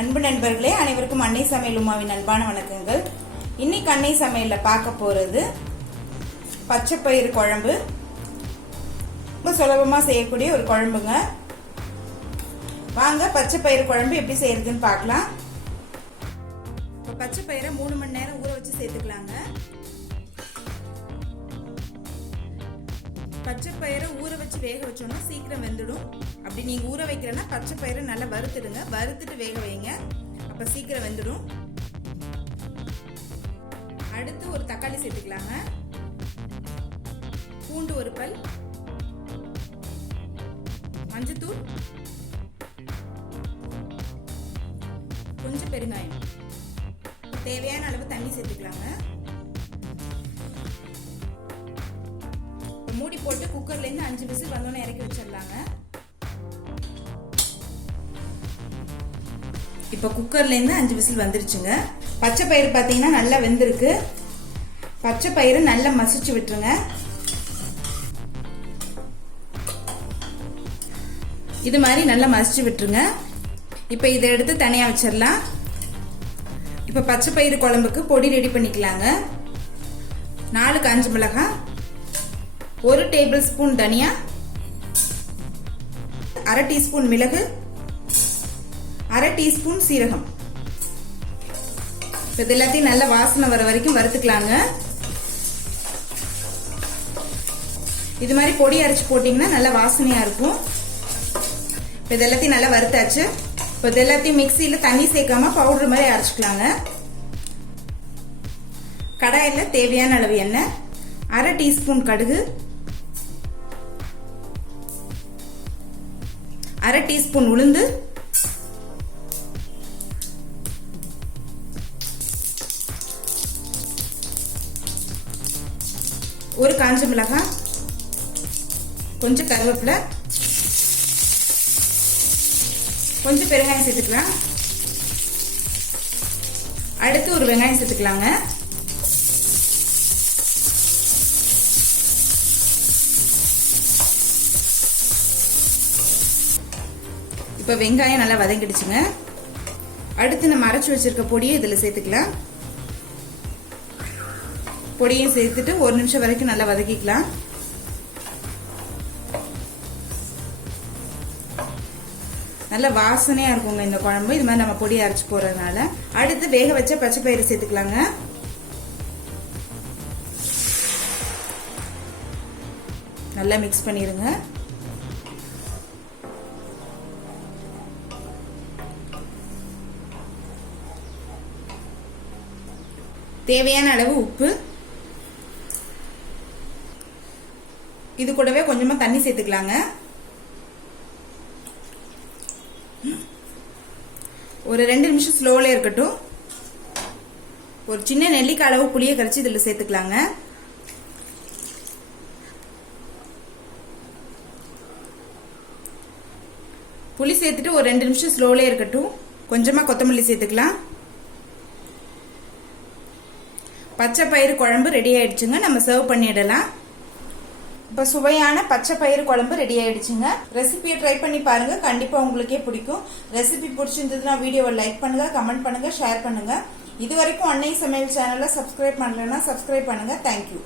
அன்பு நண்பர்களே, அனைவருக்கும் அன்னை சமையல் உமாவின் அன்பான வணக்கங்கள். இன்னைக்கு அன்னை சமையல்ல பார்க்க போறது பச்சைப்பயிறு குழம்பு. ரொம்ப சுலபமா செய்யக்கூடிய ஒரு குழம்புங்க. வாங்க பச்சைப்பயிறு குழம்பு எப்படி செய்யறதுன்னு பார்க்கலாம். பச்சைப்பயிரை 3 மணி நேரம் ஊற வச்சு சேர்த்துக்கலாங்க. பச்சைப்பயிரை ஊற வச்சு வேக வச்சோம்னா சீக்கிரம் வெந்துடும். அப்படி நீங்க ஊற வைக்கிறேன்னா பச்சைப்பயிரை நல்லா வறுத்துடுங்க. வறுத்துட்டு வேக வைங்க, அப்ப சீக்கிரம் வெந்துடும். அடுத்து ஒரு தக்காளி சேர்த்துக்கலாங்க. பூண்டு ஒரு பல், மஞ்சத்தூள், கொஞ்சம் பெருங்காயம், தேவையான அளவு தண்ணி சேர்த்துக்கலாங்க. மூடி போட்டு குக்கர்ல இருந்து 5 விசில் வந்தோன்னு இறக்கி வச்சிடலாங்க. இப்ப குக்கர்ல இருந்து 5 விசில் வந்துருச்சுங்க. பச்சை பயிறு பாத்தீங்கன்னா நல்லா வெந்திருக்கு. பச்சை பயிறு நல்லா மசிச்சு விட்டுருங்க. இது மாதிரி நல்லா மசிச்சு விட்டுருங்க. இப்ப இதை எடுத்து தனியா வச்சிடலாம். இப்ப பச்சை பயிறு குழம்புக்கு பொடி ரெடி பண்ணிக்கலாங்க. 4 காஞ்ச மிளகாய், 1 டேபிள் ஸ்பூன் தனியா, 1/2 டீஸ்பூன் மிளகு, 1/2 டீஸ்பூன் சீரகம். இது எல்லாத்தையும் நல்ல வாசனை வர வரைக்கும் வறுத்துக்கலாங்க. இது மாதிரி பொடி அரைச்சு போட்டீங்கன்னா நல்ல வாசனையா இருக்கும். இது எல்லாத்தையும் நல்லா வறுத்தாச்சு. இப்போ இது எல்லாத்தையும் மிக்சியில தண்ணி சேர்க்காம பவுடர் மாதிரி அரைச்சுக்கலாங்க. கடாயில தேவையான அளவு எண்ணெய், 1/2 டீஸ்பூன் கடுகு, 1/2 டீஸ்பூன் உளுந்து, 1 காஞ்ச மிளகாய், கொஞ்சம் கருவேப்பிலை, கொஞ்சம் பெருங்காயம் சேர்த்துக்கலாம். அடுத்து ஒரு வெங்காயம் சேர்த்துக்கலாங்க. இப்ப வெங்காயம் நல்லா வதங்கிடுச்சுங்க. அடுத்து நம்ம அரைச்சு வச்சிருக்க பொடியை இதுல சேர்த்துக்கலாம். பொடியும் சேர்த்துட்டு 1 நிமிஷம் வரைக்கும் நல்லா வதக்கிக்கலாம். நல்ல வாசனையா இருக்குங்க இந்த குழம்பு. இது மாதிரி நம்ம பொடி அரைச்சு போறதுனால. அடுத்து வேக வச்ச பச்சை பயிறு சேர்த்துக்கலாங்க. நல்லா மிக்ஸ் பண்ணிருங்க. தேவையான அளவு உப்பு, இது கூடவே கொஞ்சமா தண்ணி சேர்த்துக்கலாங்க. ஒரு 2 நிமிஷம் ஸ்லோல இருக்கட்டும். ஒரு சின்ன நெல்லிக்காய் அளவு புளியை கரைச்சி இதுல சேர்த்துக்கலாங்க. புளி சேர்த்துட்டு ஒரு 2 நிமிஷம் ஸ்லோல இருக்கட்டும். கொஞ்சமா கொத்தமல்லி சேர்த்துக்கலாம். பச்சை பயிறு குழம்பு ரெடி ஆயிடுச்சுங்க. நம்ம சர்வ் பண்ணிடலாம். இப்ப சுவையான பச்சை பயிறு குழம்பு ரெடி ஆயிடுச்சுங்க. ரெசிபியை ட்ரை பண்ணி பாருங்க, கண்டிப்பா உங்களுக்கே பிடிக்கும். ரெசிபி பிடிச்சிருந்ததுன்னா வீடியோவை லைக் பண்ணுங்க, கமெண்ட் பண்ணுங்க, ஷேர் பண்ணுங்க. இது வரைக்கும் அன்னை சமையல் சேனலை சப்ஸ்கிரைப் பண்ணலன்னா சப்ஸ்கிரைப் பண்ணுங்க. தேங்க்யூ.